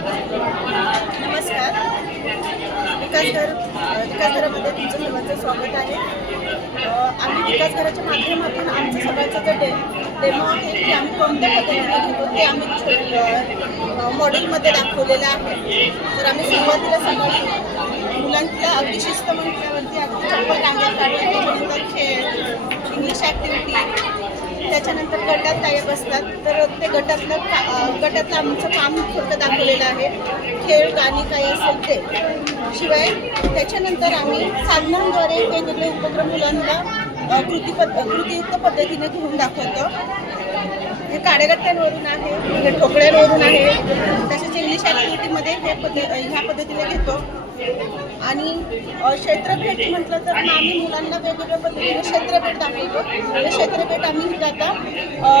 नमस्कार. विकासघर विकासघरामध्ये तुमचं सर्वांचं स्वागत आहे. आम्ही विकासघराच्या माध्यमातून आमचं सगळ्याचं जे डे डेमो आहे की आम्ही कोणत्या पद्धतीने घेतो ते आम्ही मॉडेलमध्ये दाखवलेलं आहे. तर आम्ही सुरुवातीला सगळं मुलांच्या अगदी शिस्त म्हटल्यावरती अगदी चप्पल अंगात काढणे त्याच्यानंतर खेळ इंग्लिश ॲक्टिव्हिटी त्याच्यानंतर गटात काय बसतात तर ते गटातलं गटातलं आमचं काम फक्त दाखवलेलं आहे. खेळ गाणी काही असेल ते. शिवाय त्याच्यानंतर आम्ही साधनांद्वारे वेगवेगळे उपक्रम मुलांना कृती पद कृतीयुक्त पद्धतीने घेऊन दाखवतो. हे काडेगट्ट्यांवरून आहे म्हणजे ठोकळ्यांवरून आहे. तसेच इंग्लिश ॲक्टिव्हिटीमध्ये हे पद्ध ह्या पद्धतीने घेतो. आणि अ, क्षेत्रभेट म्हटलं तर मग आम्ही मुलांना वेगवेगळ्या पद्धतीने क्षेत्रभेट दाखवतो. तर क्षेत्रभेट आम्ही आता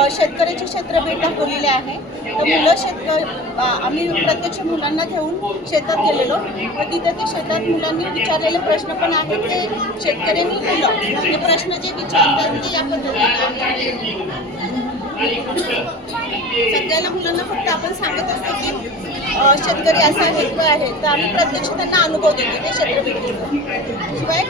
शेतकऱ्याचे शेतकऱ्याची क्षेत्रभेट दाखवलेली आहे. तर मुलं शेतकरी आम्ही प्रत्यक्ष मुलांना घेऊन शेतात गेलेलो. तर तिथे ते शेतात मुलांनी विचारलेले प्रश्न पण आहेत ते शेतकऱ्यांनी मुलं हे प्रश्न जे विचारतात ते या पद्धतीने सगळ्याला मुलांना फक्त आपण सांगत असतो की शेतकरी असा हेतू आहे तर आम्ही प्रत्यक्ष त्यांना अनुभव देतो ते शेतकरी शिवाय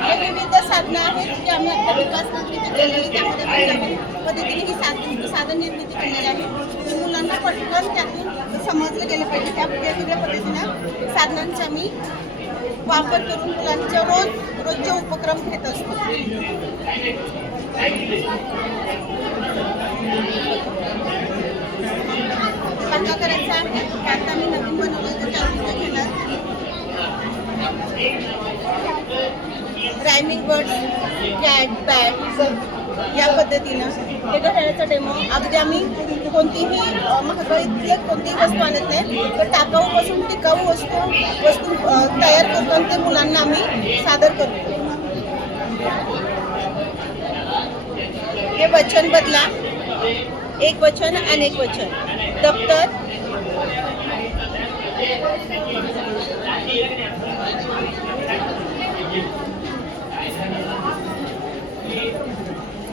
हे विविध साधनं आहेत की आम्ही आता विकास केलेली त्यामध्ये पद्धतीने ही साधन साधन निर्मिती केलेली आहे. तर मुलांना पटकन त्यातून समजलं गेलं पाहिजे त्या वेगवेगळ्या पद्धतीनं साधनांचा आम्ही वापर करून मुलांच्या रोज रोजचे उपक्रम घेत असतो. पक्का करायचा आहे आता मी नवीन बनवलं तर त्यात घेणार रायमिंग वर्ड्स कॅट बॅट या पद्धतीनं. हे घड्याळाचा डेमो अगदी आम्ही कोणतीही महागाईतली कोणतीही वस्तू आणत नाही तर टाकाऊपासून टिकाऊ वस्तू वस्तू तयार करतो आणि ते मुलांना आम्ही सादर करतो. हे वचन बदला. एक वचन अनेक वचन. दप्तर.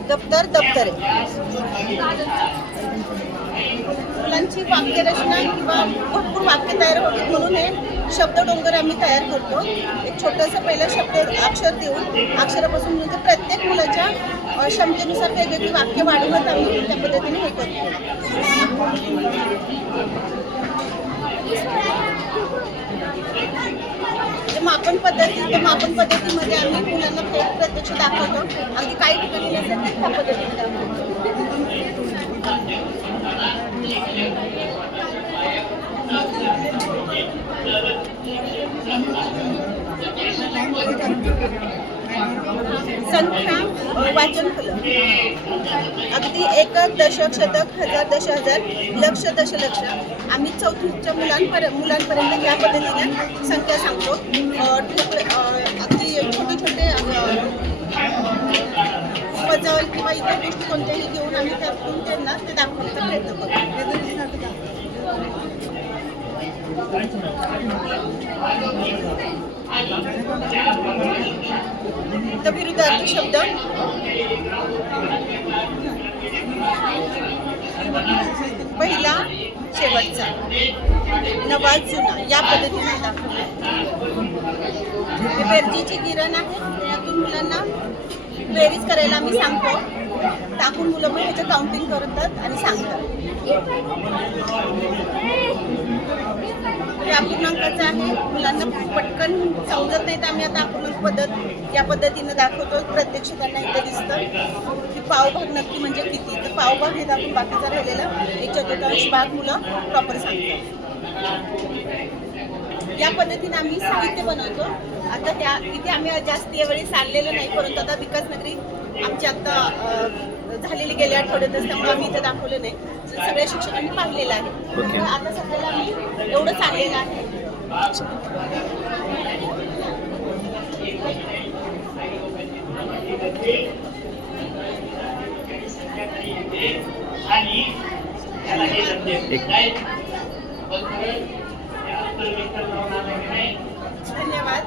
दप्तर दप्तरे. मुलांची वाक्यरचना किंवा भरपूर वाक्य तयार होते म्हणून हे शब्द डोंगर आम्ही तयार करतो. एक छोटंसं पहिलं शब्द अक्षर देऊन अक्षरापासून म्हणजे प्रत्येक मुलाच्या क्षमतेनुसार वेगवेगळी वाक्य वाढवत आम्ही त्या पद्धतीने हे करतो जे मापन पद्धती मापन पद्धतीमध्ये आम्ही मुलांना प्रत्यक्ष दाखवतो. अगदी काही ठिकाणी नसेल तर त्या पद्धतीने दाखवतो. संख्या वाचन फलक अगदी एक दशक शतक हजार दश हजार लक्ष दशलक्ष. आम्ही चौथीच्या मुलांपर्यंत मुलांपर्यंत या पद्धतीने संख्या सांगतो. किंवा कोणत्याही घेऊन आम्ही त्यातून त्यांना ते दाखवण्याचा प्रयत्न करतो. तर विरुद्धार्थी शब्द. पहिला शेवटचा. नवा जुना या पद्धतीने दाखवला हे बेरजीची गिरण आहे त्यातून मुलांना बेरीज करायला आम्ही सांगतो. टाकून मुलं मग ह्याचं काउंटिंग करतात आणि सांगतात. हे अपूर्णांकाचं आहे. मुलांना पटकन समजत नाही तर आम्ही आता अपूर्णांक पद्धत या पद्धतीनं दाखवतो. प्रत्यक्ष त्यांना इथे दिसतं की पावभाग नक्की म्हणजे किती. तर पावभाग हे दाखवून बाकीचा राहिलेला एक चतुर्थांश भाग मुलं प्रॉपर सांगतात. या पद्धतीने आम्ही साहित्य बनवतो. आता त्या इथे आम्ही जास्त यावेळी चाललेलो नाही परंतु आता विकासनगरी आमचे आता झालेली गेले आठवड्यातच त्यामुळे आम्ही इथं दाखवलं नाही. सगळ्या शिक्षकांनी पाहिलेलं आहे. आता सध्याला आम्ही एवढं चाललेलं आहे. धन्यवाद.